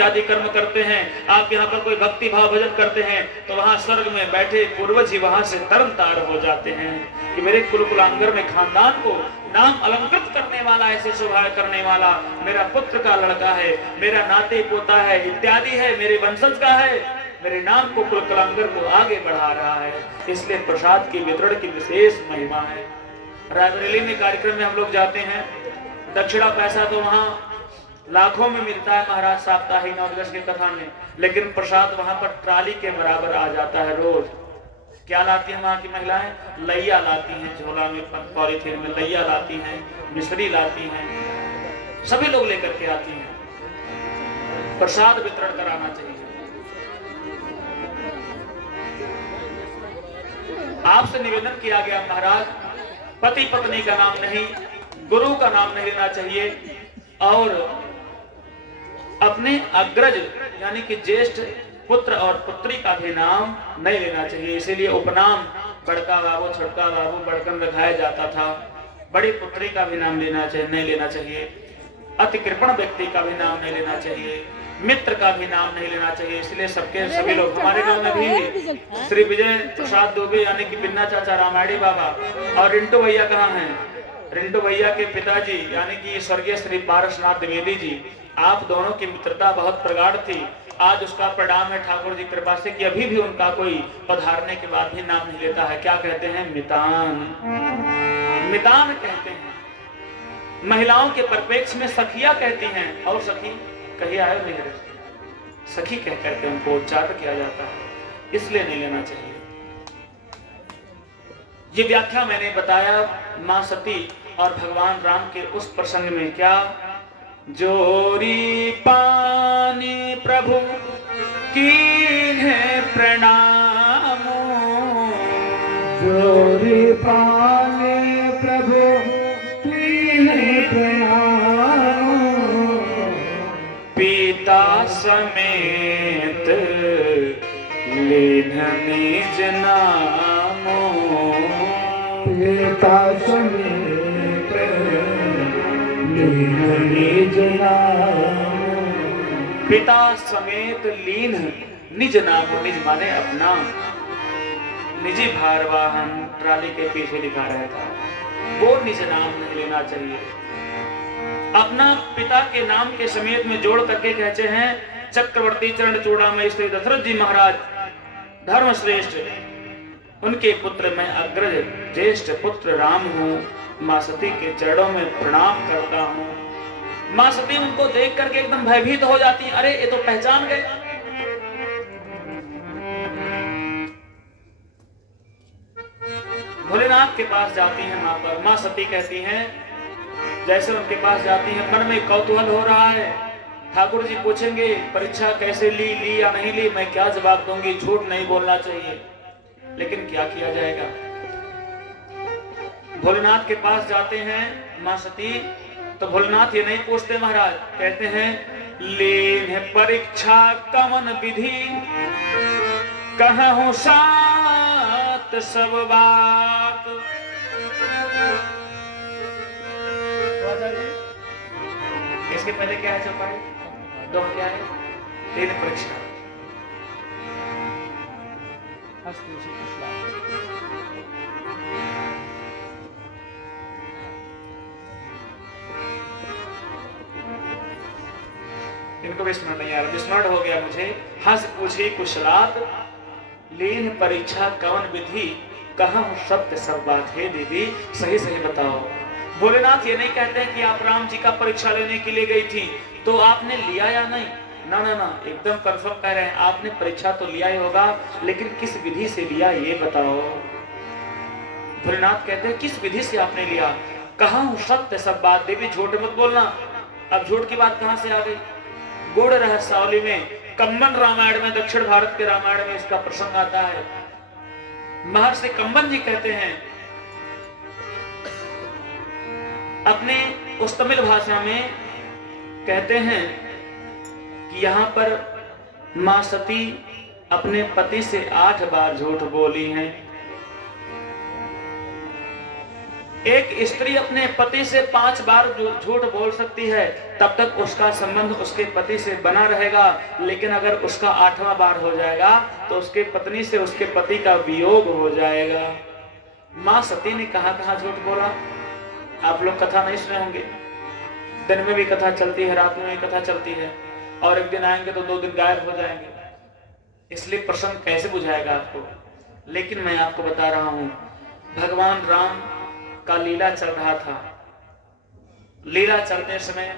इत्यादि कर्म करते हैं, आप यहाँ पर कोई भक्ति भाव भजन करते हैं, तो वहां स्वर्ग में बैठे पूर्वज ही वहां से तरन तार हो जाते हैं कि मेरे कुल कुलांगर में खानदान को नाम अलंकृत करने वाला, ऐसे स्वभाव करने वाला मेरा पुत्र का लड़का है, मेरा नाते पोता है इत्यादि है, मेरे वंशज का है, मेरे नाम को कुल कुलांगर को आगे बढ़ा रहा है। इसलिए प्रसाद की वितरण की विशेष महिमा है। रायबरेली में कार्यक्रम में हम लोग जाते हैं, दक्षिणा पैसा तो वहां लाखों में मिलता है महाराज साप्ताहिक 9 दिवस की कथा में, लेकिन प्रसाद वहां पर ट्राली के बराबर आ जाता है रोज। क्या लाती हैं वहां की महिलाएं? लैया लाती हैं, झोला में पॉलीथीन में लैया लाती हैं, मिश्री लाती हैं, सभी लोग लेकर के आती हैं। प्रसाद वितरण कराना चाहिए। आपसे निवेदन किया गया महाराज, पति पत्नी का नाम नहीं, गुरु का नाम नहीं लेना चाहिए और अपने अग्रज यानी कि ज्येष्ठ पुत्र और पुत्री का भी नाम नहीं लेना चाहिए। इसीलिए उपनाम बड़का बाबू, छोटका बाबू, बड़कन रखाया जाता था। बड़ी पुत्री का भी नाम नहीं लेना चाहिए। अति कृपण व्यक्ति का भी नाम नहीं लेना चाहिए। मित्र का भी नाम नहीं लेना चाहिए। इसलिए सभी लोग, हमारे गांव में भी श्री विजय प्रसाद दुबे यानी कि बिन्ना चाचा रामायणी बाबा और रिंटू भैया कहाँ हैं? रिंटू भैया के पिताजी यानी कि स्वर्गीय श्री पारसनाथ द्विवेदी जी, आप दोनों की मित्रता बहुत प्रगाढ़ थी। आज उसका परिणाम है ठाकुर जी कृपा से कि अभी भी उनका कोई पधारने के बाद भी नाम नहीं लेता है। क्या कहते हैं? मितान, मितान कहते हैं। महिलाओं के परिप्रेक्ष्य में सखिया कहती हैं, और सखी कहीं आए नहीं, सखी कह करके उनको उच्चारण किया जाता है, इसलिए नहीं लेना चाहिए। ये व्याख्या मैंने बताया मां सती और भगवान राम के उस प्रसंग में। क्या? जोरी पानी प्रभु कीन्हे प्रणाम, जोरी पानी प्रभु कीन्हे प्रणाम, पिता समेत लीन निज नाम, पिता समेत निज नाम, पिता समेत लीन निज नाम, निज माने अपना, निजी भारवाहन ट्राली के पीछे लिखा रहता है, वो निज नाम नहीं लेना चाहिए। अपना पिता के नाम के समेत में जोड़ करके कहते हैं चक्रवर्ती चरण चूड़ामणि श्री दशरथ जी महाराज धर्मश्रेष्ठ, उनके पुत्र में अग्रज ज्येष्ठ पुत्र राम हूँ, मां सती के चरणों में प्रणाम करता हूँ। मां सती उनको देख करके एकदम भयभीत हो जाती है, अरे ये तो पहचान गए। भोलेनाथ के पास जाती हैं मां पर, मां सती कहती हैं, जैसे उनके पास जाती हैं मन में कौतूहल हो रहा है, ठाकुर जी पूछेंगे परीक्षा कैसे ली या नहीं ली, मैं क्या जवाब दूंगी, झूठ नहीं बोलना चाहिए, लेकिन क्या किया जाएगा। भोलेनाथ के पास जाते हैं मां सती, तो भोलेनाथ ये नहीं पूछते महाराज, कहते हैं लीन परीक्षा कमन विधि, कहूं सात सब बात। इसके पहले क्या है चौपाई? दो क्या है? लीन परीक्षा। इनको भी स्मरण नहीं आ रहा, विस्मरण हो गया मुझे। हंस पूछी कुशलात, लीन परीक्षा कवन विधि, कहूं सत्य सब बात। हे देवी सही सही बताओ। भोलेनाथ ये नहीं कहते हैं कि आप राम जी का परीक्षा लेने के लिए गई थी तो आपने लिया या नहीं, ना ना ना, एकदम कंफर्म कह रहे हैं आपने परीक्षा तो लिया ही होगा, लेकिन किस विधि से लिया ये बताओ। भोलेनाथ कहते हैं किस विधि से आपने लिया, कहूं सत्य सब बात। देवी झूठ मत बोलना। अब झूठ की बात कहां से आ गई? गूढ़ रहस्यावली में, कंबन रामायण में, दक्षिण भारत के रामायण में इसका प्रसंग आता है। महर्षि कंबन जी कहते हैं अपने उस तमिल भाषा में, कहते हैं कि यहां पर मां सती अपने पति से 8 बार झूठ बोली हैं। एक स्त्री अपने पति से 5 बार झूठ बोल सकती है, तब तक उसका संबंध उसके पति से बना रहेगा। लेकिन अगर उसका 8वां बार हो जाएगा तो उसके पत्नी से उसके पति का वियोग हो जाएगा। मां सती ने कहां कहां झूठ बोला, आप लोग कथा नहीं सुने होंगे। दिन में भी कथा चलती है, रात में भी कथा चलती है, और एक दिन आएंगे तो 2 दिन गायब हो जाएंगे। इसलिए प्रसंग कैसे बुझाएगा आपको। लेकिन मैं आपको बता रहा हूं, भगवान राम का लीला चल रहा था। लीला चलते समय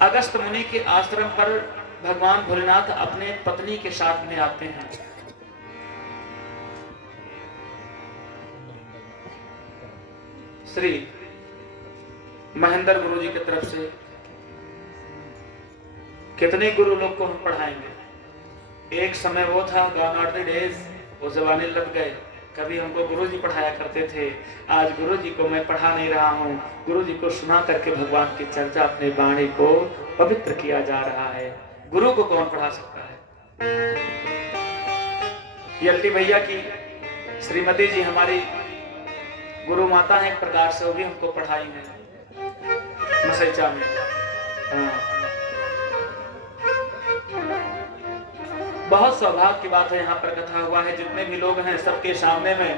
अगस्त मुनि के आश्रम पर भगवान भोलेनाथ अपने पत्नी के साथ में आते हैं। श्री महेंद्र गुरु जी की तरफ से कितने गुरु लोग को हम पढ़ाएंगे। एक समय वो था, गॉन आर द डेज, वो जमाने लग गए। कभी हमको गुरुजी पढ़ाया करते थे, आज गुरुजी को मैं पढ़ा नहीं रहा हूँ। गुरुजी को सुना करके भगवान की चर्चा, अपने वाणी को पवित्र किया जा रहा है। गुरु को कौन पढ़ा सकता है। यल्टी भैया की श्रीमती जी हमारी गुरु माता है एक प्रकार से, वो भी हमको पढ़ाई है मसैचा में। बहुत सौभाग्य की बात है, यहाँ पर कथा हुआ है। जितने भी लोग हैं सबके सामने में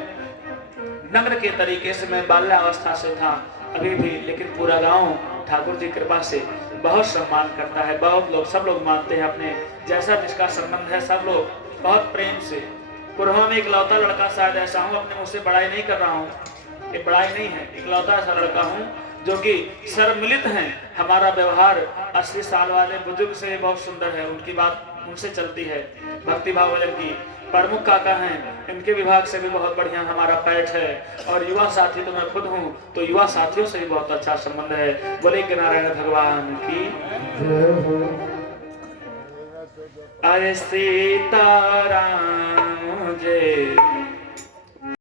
नम्र के तरीके से, मैं बाल्यावस्था से था अभी भी, लेकिन पूरा गांव ठाकुर जी कृपा से बहुत सम्मान करता है। बहुत लोग, सब लोग मानते हैं अपने जैसा जिसका संबंध है, सब लोग बहुत प्रेम से। कुरहा में इकलौता लड़का शायद ऐसा हूँ, अपने मुँह से बड़ाई नहीं कर रहा हूँ, ये बड़ाई नहीं है, इकलौता ऐसा लड़का हूँ जो कि सर्वमिलित हैं। हमारा व्यवहार 80 साल वाले बुजुर्ग से बहुत सुंदर है, उनकी बात उनसे चलती है। भक्ति भाव भजन की प्रमुख काका हैं, इनके विभाग से भी बहुत बढ़िया हमारा पैठ है। और युवा साथी तो मैं खुद हूँ, तो युवा साथियों से भी बहुत अच्छा संबंध है। बोले कि नारायण भगवान की। अरे सीताराम